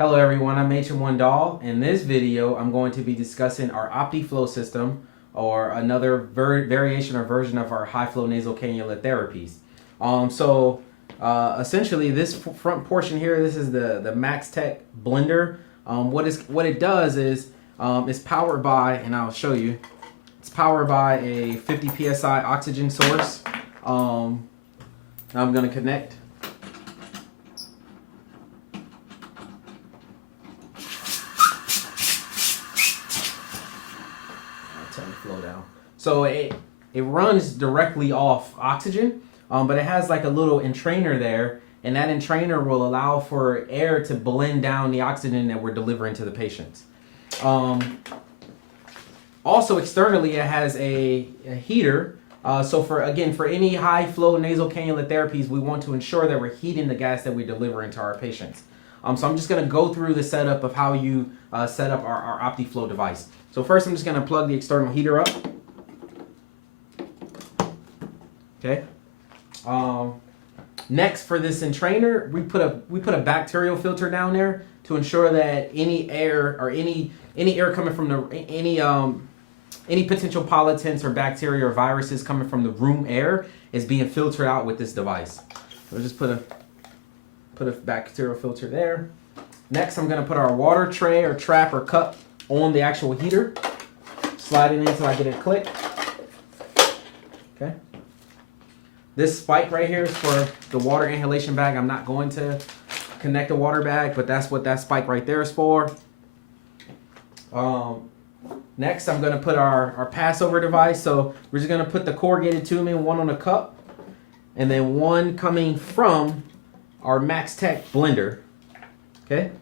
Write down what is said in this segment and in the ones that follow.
Hello everyone, I'm HM1 Doll. In this video, I'm going to be discussing our OptiFlow system, or another variation or version of our high-flow nasal cannula therapies. Essentially, this front portion here, this is the MaxTech blender. What it does is it's powered by, and I'll show you, it's powered by a 50 psi oxygen source. I'm going to connect. Turn the flow down. So it runs directly off oxygen, but it has like a little entrainer there, and that entrainer will allow for air to blend down the oxygen that we're delivering to the patients. Also externally, it has a heater. So for any high flow nasal cannula therapies, we want to ensure that we're heating the gas that we're delivering to our patients. So I'm just going to go through the setup of how you set up our OptiFlow device. So first, I'm just going to plug the external heater up. Okay. Next, for this entrainer, we put a bacterial filter down there to ensure that any air or any air coming from any potential pollutants or bacteria or viruses coming from the room air is being filtered out with this device. So we'll just put a bacterial filter there. Next, I'm going to put our water tray or trap or cup on the actual heater. Slide it in until I get it click. Okay. This spike right here is for the water inhalation bag. I'm not going to connect the water bag, but that's what that spike right there is for. Next, I'm going to put our passover device. So we're just going to put the corrugated tubing, one on the cup, and then one coming from our MaxTech blender. Okay.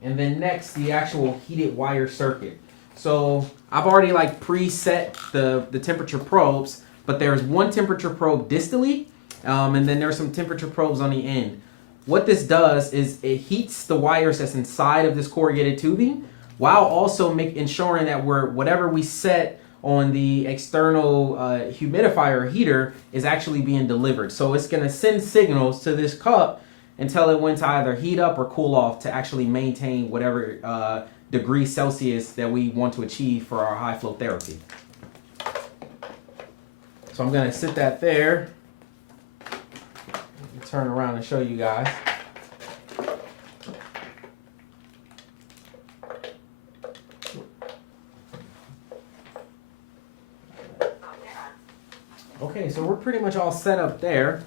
And then next, the actual heated wire circuit. So I've already preset the temperature probes, but there's one temperature probe distally, and then there's some temperature probes on the end. What this does is it heats the wires that's inside of this corrugated tubing, while also ensuring that whatever we set on the external humidifier heater is actually being delivered. So it's going to send signals to this cup and tell it when to either heat up or cool off to actually maintain whatever degrees Celsius that we want to achieve for our high flow therapy. So I'm going to sit that there. Turn around and show you guys. Okay, so we're pretty much all set up there.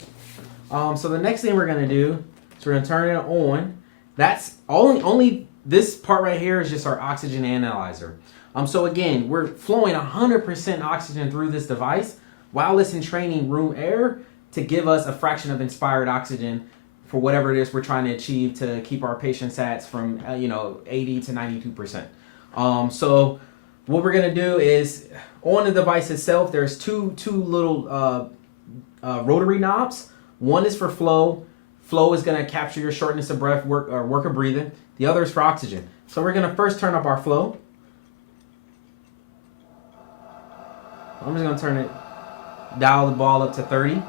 So the next thing we're going to do is we're going to turn it on. That's only this part right here is just our oxygen analyzer. So again, we're flowing 100% oxygen through this device while it's entraining room air to give us a fraction of inspired oxygen for whatever it is we're trying to achieve to keep our patient sats from 80 to 92%. So what we're going to do is, on the device itself, there's two little rotary knobs. One is for flow. Flow is going to capture your shortness of breath, work of breathing. The other is for oxygen. So we're going to first turn up our flow. I'm just going to dial the ball up to 30.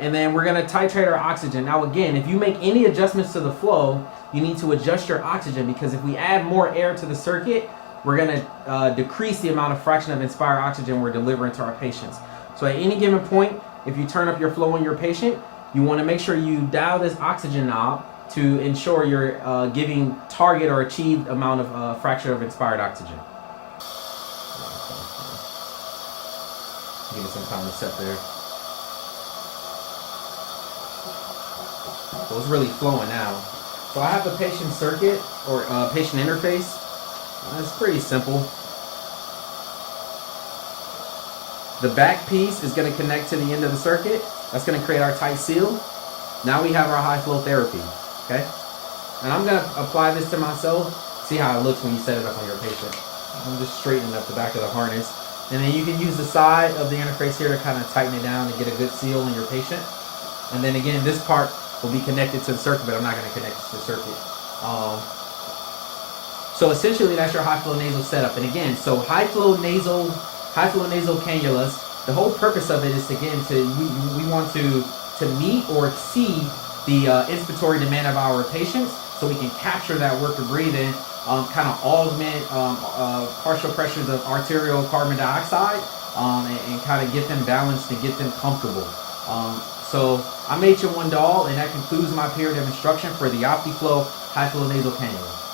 And then we're going to titrate our oxygen. Now again, if you make any adjustments to the flow, you need to adjust your oxygen, because if we add more air to the circuit, we're going to decrease the amount of fraction of inspired oxygen we're delivering to our patients. So at any given point, if you turn up your flow on your patient, you want to make sure you dial this oxygen knob to ensure you're giving target or achieved amount of fraction of inspired oxygen. Give it some time to set there. So it's really flowing now. So I have the patient circuit or patient interface. It's pretty simple. The back piece is going to connect to the end of the circuit. That's going to create our tight seal. Now we have our high flow therapy. Okay? And I'm going to apply this to myself. See how it looks when you set it up on your patient. I'm just straightening up the back of the harness. And then you can use the side of the interface here to kind of tighten it down and get a good seal on your patient. And then again, this part will be connected to the circuit, but I'm not going to connect it to the circuit. So essentially, that's your high flow nasal setup. And again, so high flow nasal cannulas, the whole purpose of it is we want to meet or exceed the inspiratory demand of our patients, so we can capture that worker breathing, kind of augment partial pressures of arterial carbon dioxide, and kind of get them balanced and get them comfortable. So I'm HM1 Dahl, and that concludes my period of instruction for the OptiFlow high flow nasal cannula.